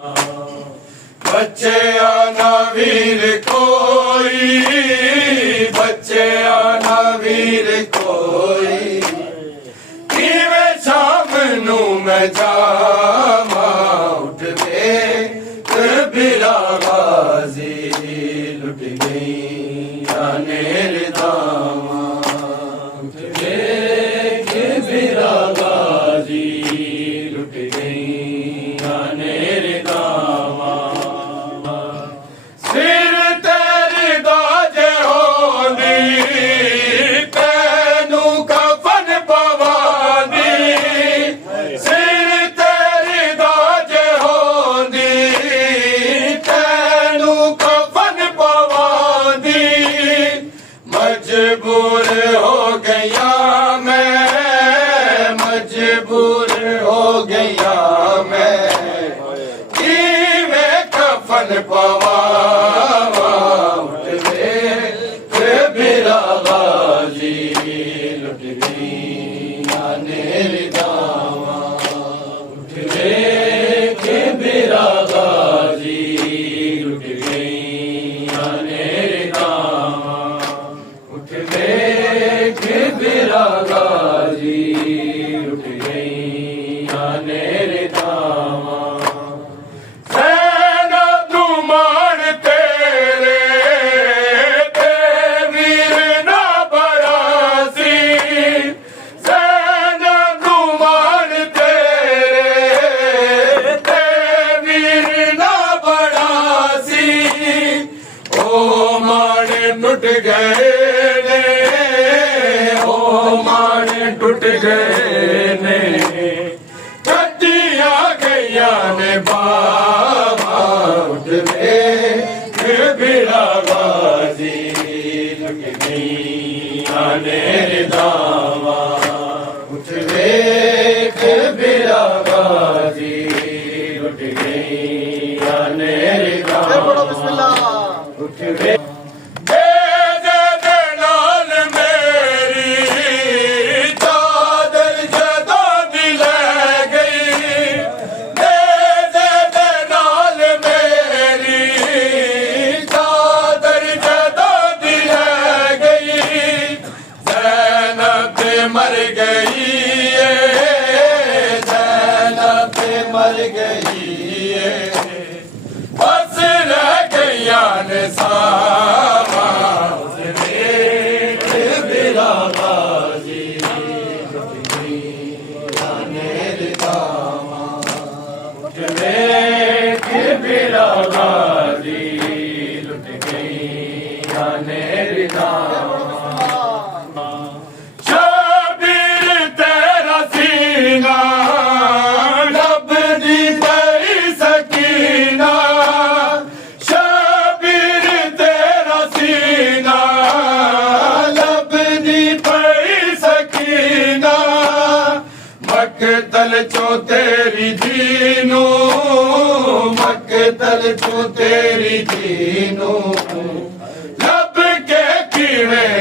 बच्चे आना वीर कोई, बच्चे आना वीर कोई, किवे शाम नू मैं जावा उठ वे बिरा गाजी लुट गई अनेर दावा उठ वे बिरा गाजी लुट गई अनेर दावा सिर तेरी दाजे होंदी तैनू कफन पवांदी सिर तेरी दाजे होंदी तैनू कफन पवांदी मजबूर हो गया मैं मजबूर हो गया मैं किवें कफन पवा टूट गए ने ओ माने टूट गए ने कटिया गैया ने बाबा उठ वे बिरा बाजी लुट गई अनेर दावा उठ वे बिरा बाजी लुट गई अनेर दावा उठ वे मर गई ज़ैनब मर गई बस रह गया ने सामा बिरा गाजी लुट गई अनेर दावा उठ बिरा गाजी लुट गई अनेर दावा मकतल चो तेरी दीनू मकतल चो तेरी दीनू लब के किवें